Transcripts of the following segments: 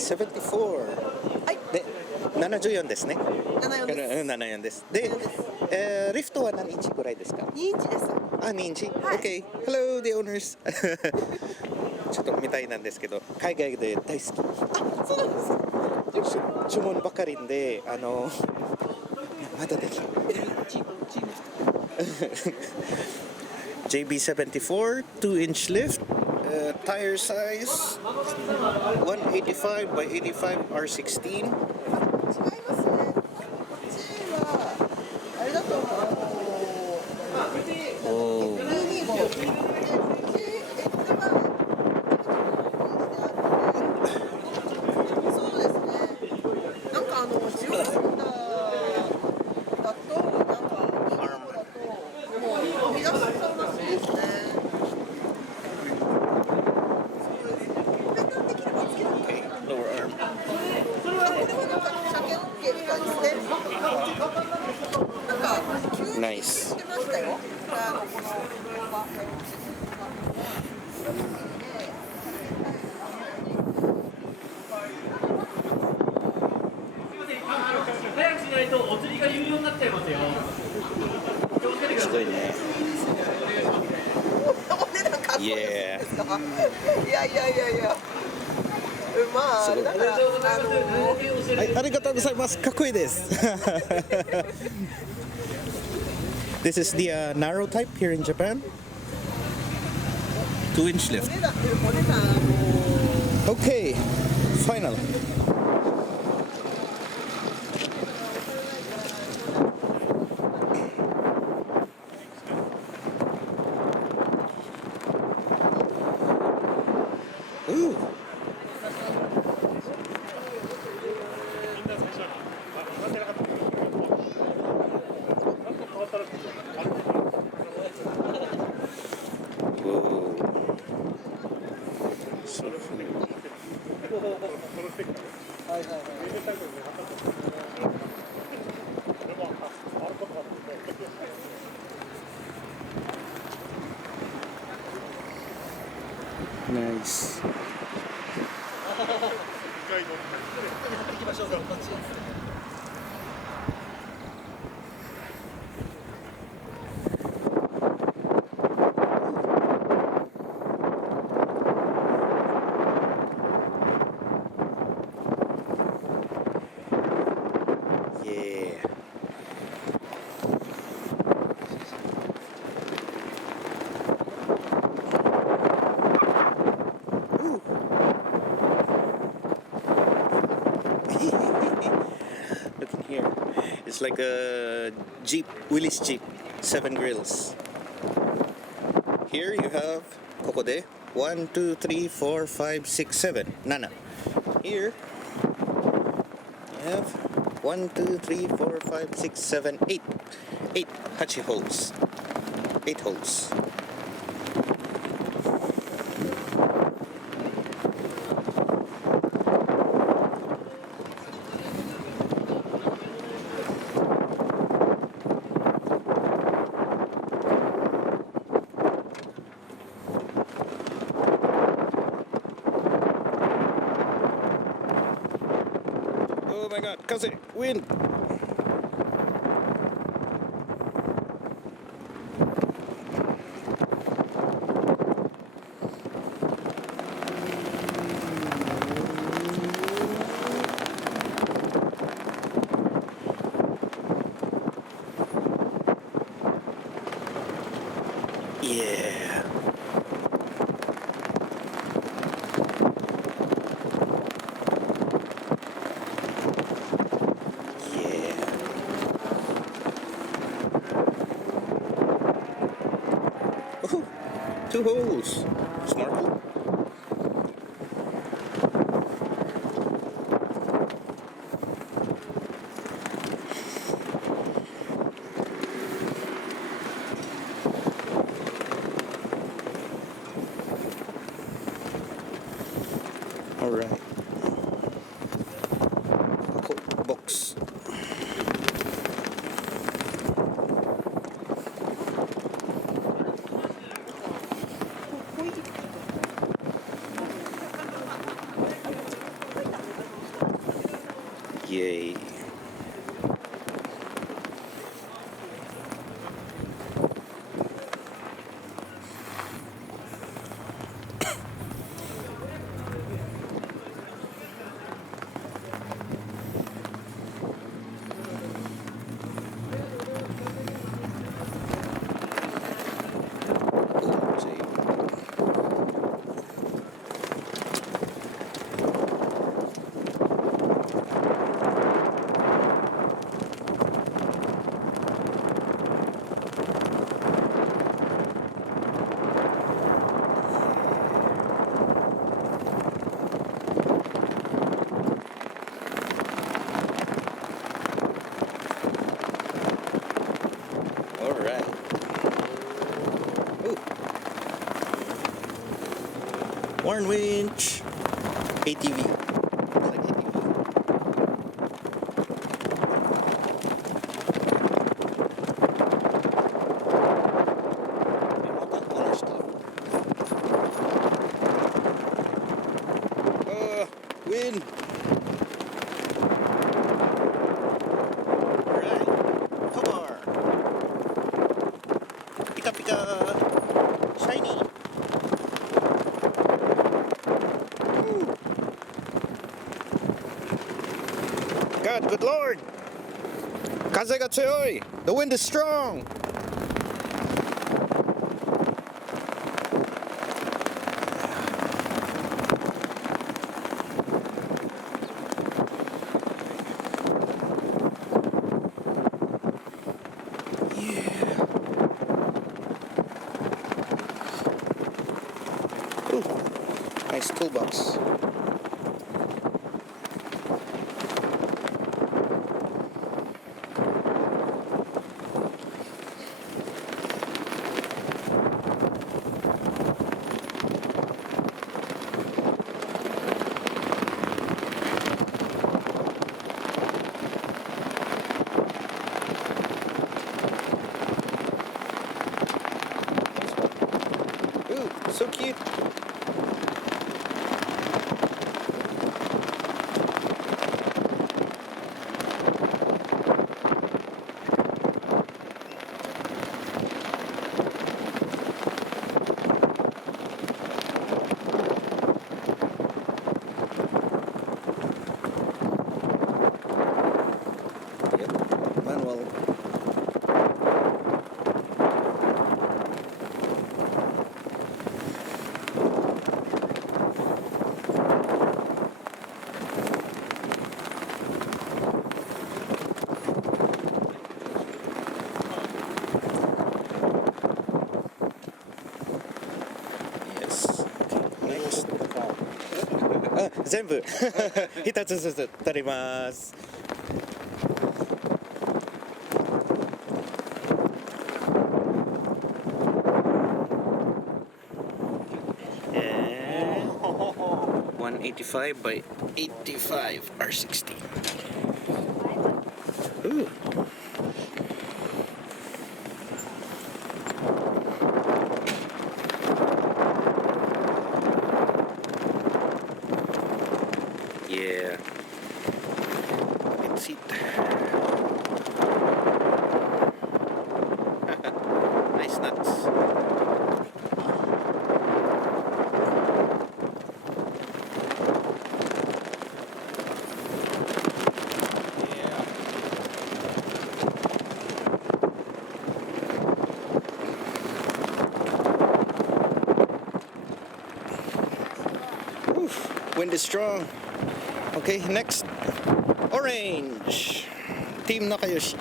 JB74 で74ですね。74です。で、リフトは何インチぐらいですか？2インチです。2インチ、OK。Hello, the owners ちょっと見たいなんですけど、海外で大好き。そうなんですか。注文ばかりで、まだできる。JB74 2-inch lift, tire size 185 by 85 R16. 違いますね。こっちはあれだと思う。225。そうですね。なんかジオスターだとなんか225だともう飛び出しそうなしですね。ナイス。早くしないとお釣りが有料になっちゃいますよ。すごいね。お値段かっこいいですか？いや。まあだからはい、ありがとうございます。かっこいいです。This is the narrow type here in Japan. 2-inch lift. Okay, final. Ooh. Nice. Looking here, it's like a Jeep, Willys Jeep, 7 grills. Here you have ここで1, 2, 3, 4, 5, 6, 7, 7. Here you have 1, 2, 3, 4, 5, 6, 7, 8. 8 8 holes. 8 holes. Oh my god, 風、wind! Yeah. Oh, 2 holes. Snorkel. All right. Box. Yay. Alright. Ooh. Warn winch. ATV. Like ATV. Wind. Alright. Come on. Pika pika. Shiny. Woo. God, good Lord. Kaze ga tsuyoii. The wind is strong. Ooh, nice toolbox. Ooh, so cute. Yep, manual. Yes. Next. あ、全部一つずつ取ります。And 185 by 85 R60. Ooh. Yeah. Let's see. Nice nuts. Yeah. Oof, wind is strong. Okay, next. Orange. Team Nakayoshi.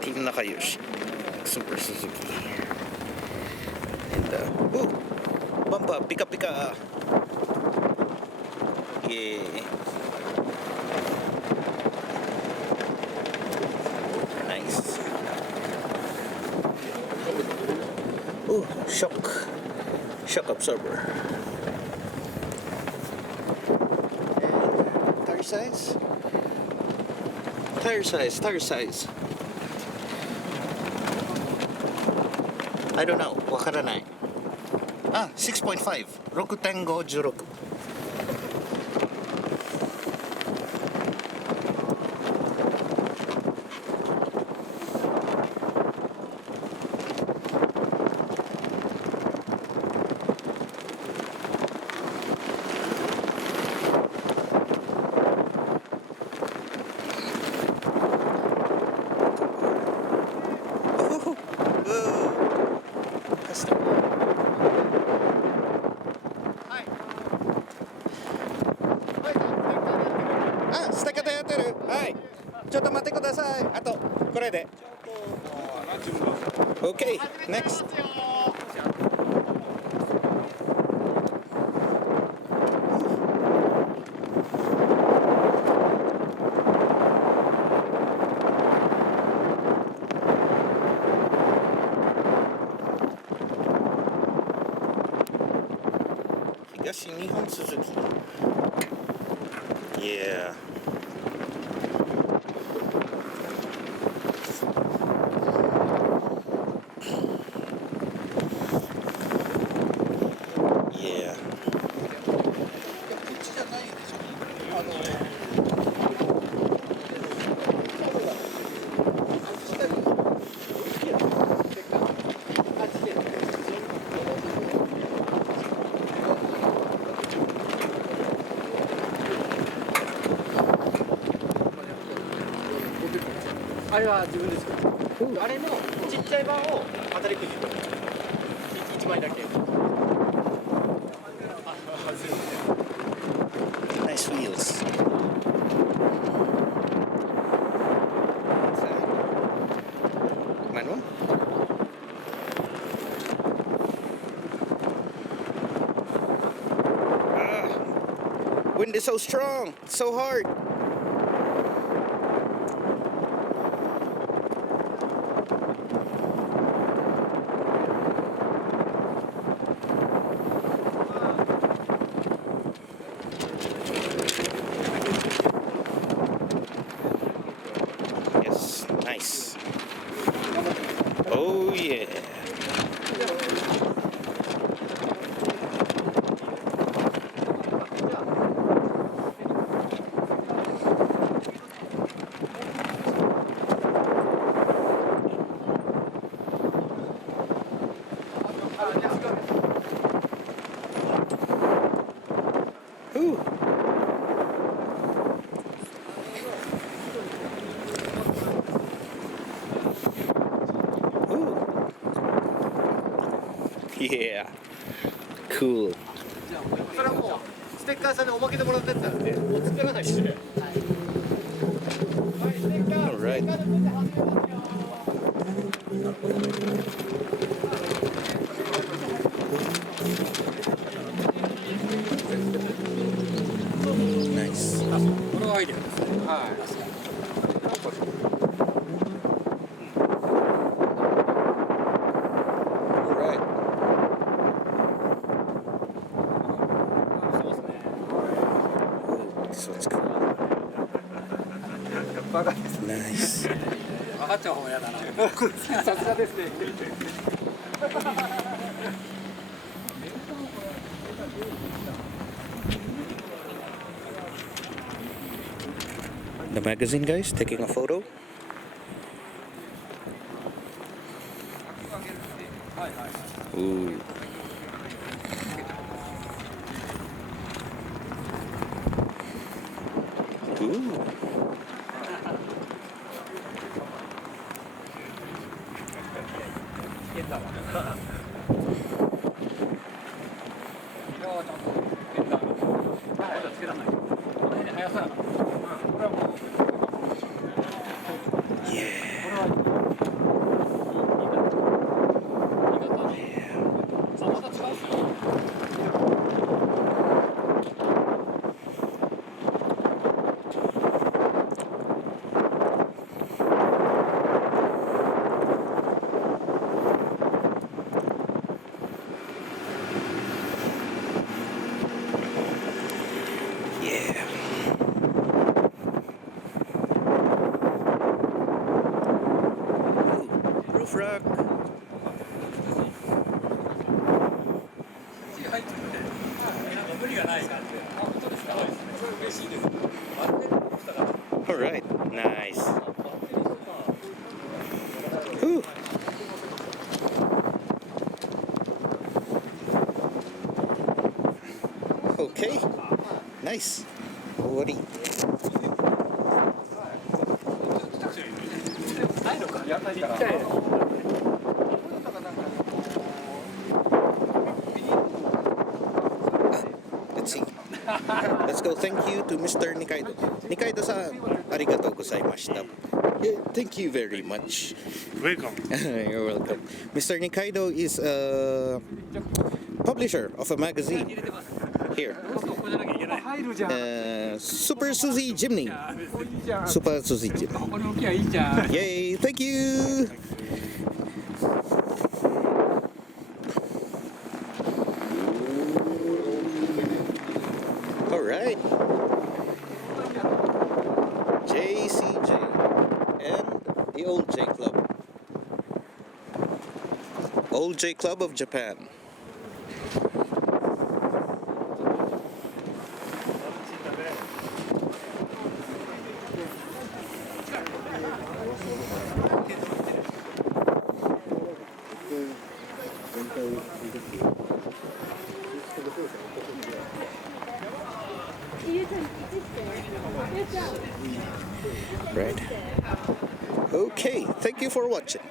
Team Nakayoshi. Super Suzuki. And ooh, bumper, pika pika. Yeah. Nice. Ooh, shock absorber. And tire size. I don't know. わからない。あ、6.5、6.5、16。ステッカーやってる。はい。ちょっと待ってください。あとこれで。OK。Next。東日本スズキ。Yeah. Yeah. あれは自分で作った。あれのちっちゃい版を当たりくじ1枚だけ。Nice wheels. Manual? Wind is so strong, so hard. Yes, nice. Oh yeah. Ooh. Ooh. Yeah. Cool. それはもうステッカー屋さんでおまけでもらったやつなんで、もう作らないですね。All right. Nice. これはアイデアですね。はい。All right. そうですね。This one's cool. バカです。Nice. 分かっちゃう方が嫌だな。さすがですね。The magazine guys taking a photo. Ooh. Ooh. Yeah. Ooh, roof rack. All right, nice. Whew. Okay, nice. 終わり。Let's see. Let's go. Thank you to Mr. Nikaido. Nikaido さん、ありがとうございました。Thank you very much. Welcome. You're welcome. Mr. Nikaido is a publisher of a magazine here. Super Suzy Jimny. Super Suzy Jimny. Yay! Thank you. All right. JCJ and the Old J Club. Old J Club of Japan. Right. Okay, thank you for watching.